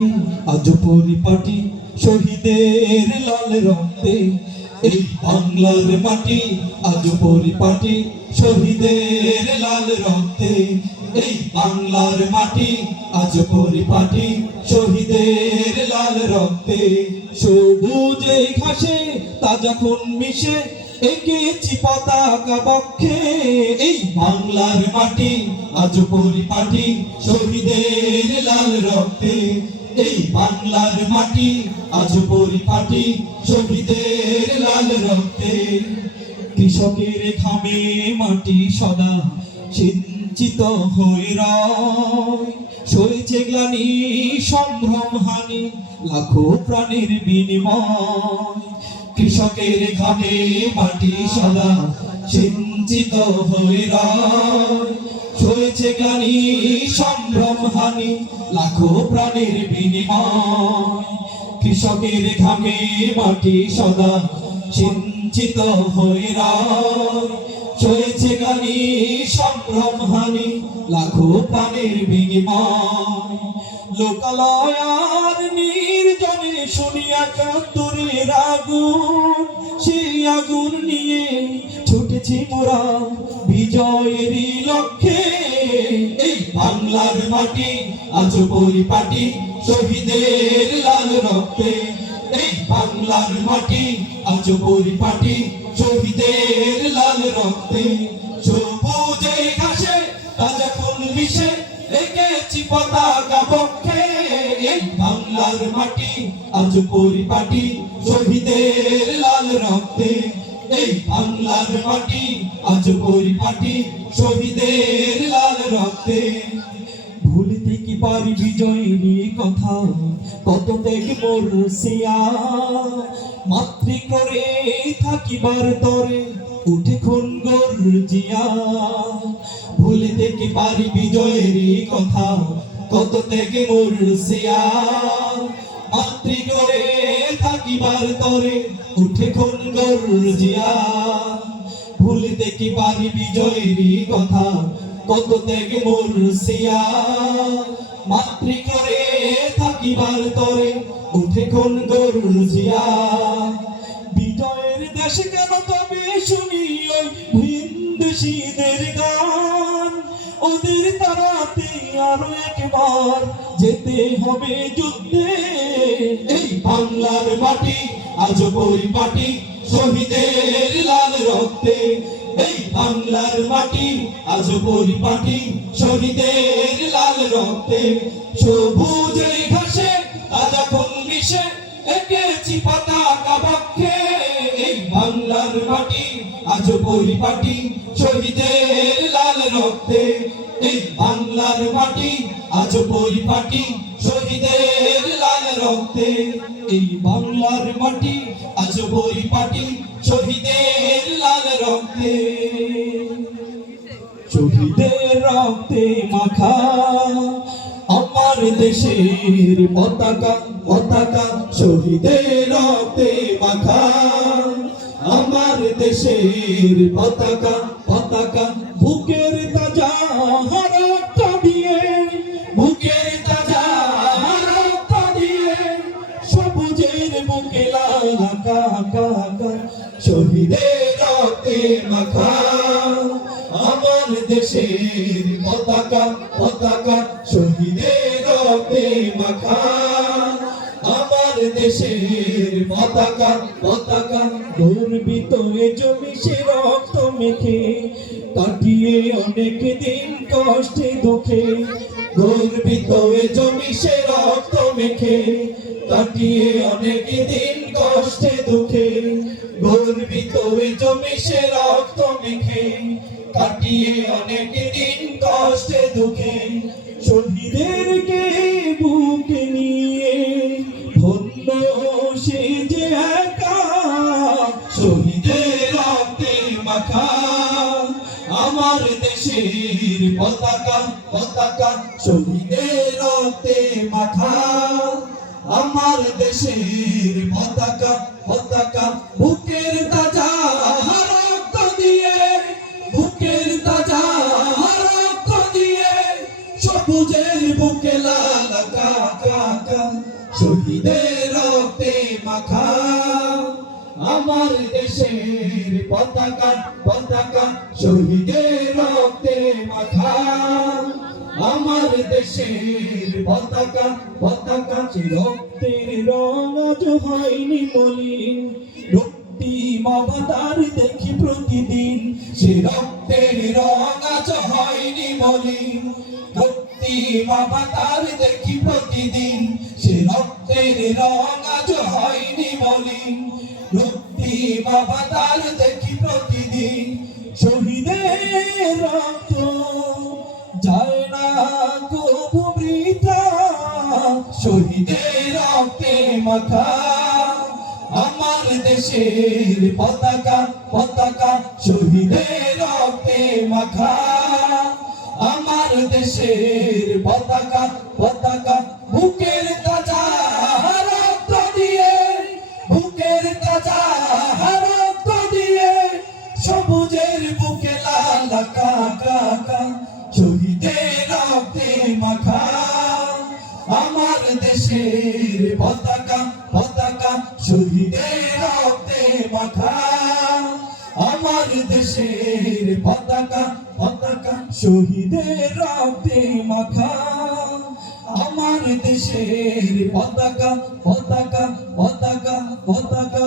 আজ পরিপাটি শহীদের লাল রক্তে এই বাংলার মাটি, আজ পরিপাটি শহীদের লাল রক্তে এই বাংলার মাটি, আজ পরিপাটি শহীদের লাল রক্তে। সবুজে ঘাসে তাজা খুন মিশে এঁকেছি পতাকা বক্ষে এই বাংলার মাটি, আজ পরিপাটি শহীদের লাল রক্তে এই বাংলার মাটি, আজ পরিপাটি শহীদের লাল রক্তে। কৃষকের ঘামে মাটি সদা সিঞ্চিত হয়ে রয়, সয়েছে গ্লানি সম্ভ্রম হানি লাখো প্রাণের বিনিময়। কৃষকের ঘামে মাটি সদা সিঞ্চিত হয়ে রয়, সয়েছে গ্লানি সম্ভ্রম হানি লাখো প্রাণের বিনিময়। কৃষকের ঘামে মাটি সদা সিঞ্চিত হয়ে রয়, সয়েছে গ্লানি সম্ভ্রম হানি লাখো প্রাণের বিনিময়। লোকালয় আর নির্জনে শুনিয়া কাতরের আগুন, সেই আগুন নিয়ে ছুটেছি মোরা বিজয়েরই লক্ষ্যে এই বাংলার মাটি, আজ পরিপাটি শহীদের লাল রক্তে এই বাংলার মাটি, আজ পরিপাটি শহীদের লাল রক্তে। সবুজে ঘাসে তাজা খুন মিশে এঁকেছি পতাকা বক্ষে এই বাংলার মাটি, আজ পরিপাটি শহীদের লাল রক্তে এই বাংলার মাটি, আজ পরিপাটি শহীদের লাল রক্তে। ভুলিতে কি পারি বিজয়েরই কথা, কত ত্যাগ মোর সিয়া মাতৃ করে থাকিবার তরে উঠে খুন গর্জিয়া। ভুলিতে কি পারি বিজয়েরই কথা, কত ত্যাগ মোর সিয়া মাতৃ করে থাকিবার তরে উঠে খুন গর্জিয়া। ভুলিতে কি পারি বিজয়েরই কথা, কত ত্যাগ মোর সিয়া মাতৃ করে থাকিবার তরে উঠে খুন গর্জিয়া। বিজয়ের দেশে কেন তবে শুনি ওই ভিনদেশীদের গান, ওদের তাড়াতে আরো একবার যেতে হবে যুদ্ধে এই বাংলার মাটি, আজ পরিপাটি শহীদের লাল রক্তে এই বাংলার মাটি, আজ পরিপাটি শহীদের লাল রক্তে। সবুজে ঘাসে তাজা খুন মিশে এঁকেছি পতাকা বক্ষে এই বাংলার মাটি, আজ পরিপাটি শহীদের লাল রক্তে এই বাংলার মাটি, আজ পরিপাটি শহীদের লাল রক্তে এই বাংলার মাটি, আজ পরিপাটি শহীদের লাল রক্তে। শহীদের রক্তে মাখা আমার দেশের পতাকা, পতাকা শহীদের রক্তে মাখা আমার দেশের পতাকা, পতাকা। বুকের তাজা রক্ত দিয়ে, বুকের তাজা রক্ত দিয়ে সবুজের বুকে লাল আকা শহীদের রক্তে মাখা আমার দেশের পতাকা, পতাকা শহীদের রক্তে মাখা আমার দেশের পতাকা, পতাকা। গর্বিত এ জমি সে রক্ত মেখে কাটিয়ে অনেক দিন কষ্টে দুঃখে, গর্বিত এ জমি সে রক্ত মেখে কাটিয়ে অনেক দিন কষ্টে দুঃখে, গর্বিত এ জমি সে রক্ত মেখে কাটিয়ে অনেক দিন কষ্টে দুঃখে। শহীদেরকে বুকে নিয়ে ধন্য সে যে একা শহীদের রক্তে মাখা আমার দেশের পতাকা, পতাকা শহীদের রক্তে মাখা আমার দেশের পতাকা, পতাকা। বুকের তাজা রক্ত দিয়ে, বুকের তাজা রক্ত দিয়ে সবুজের বুকে লাল আকা শহীদের রক্তে মাখা আমার দেশের পতাকা পতাকা শহীদের রক্তে মাখা আমার দেশের পতাকা পতাকা রক্তের রং আজ হয়নি মলিন রক্তিম অবতার দেখি প্রতিদিন সে রক্তের রং আজ হয়নি মলিন রক্তিম অবতার দেখি প্রতিদিন সে রক্তের রং আজ হয়নি মলিন রক্তিম অবতার দেখি প্রতিদিন শহীদের রক্ত যায় না কবু বৃথা শহীদের রক্তে মাখা আমার দেশের পতাকা পতাকা শহীদের রক্তে মাখা আমার দেশের পতাকা পতাকা বুকের তাজা রক্ত দিয়ে বুকের তাজা রক্ত দিয়ে সবুজের বুকে লাল কাকা শহীদের রক্তে মাখা আমার দেশের পতাকা পতাকা শহীদের রক্তে মাখা আমার দেশের পতাকা পতাকা শহীদের রক্তে মাখা আমার দেশের পতাকা পতাকা পতাকা পতাকা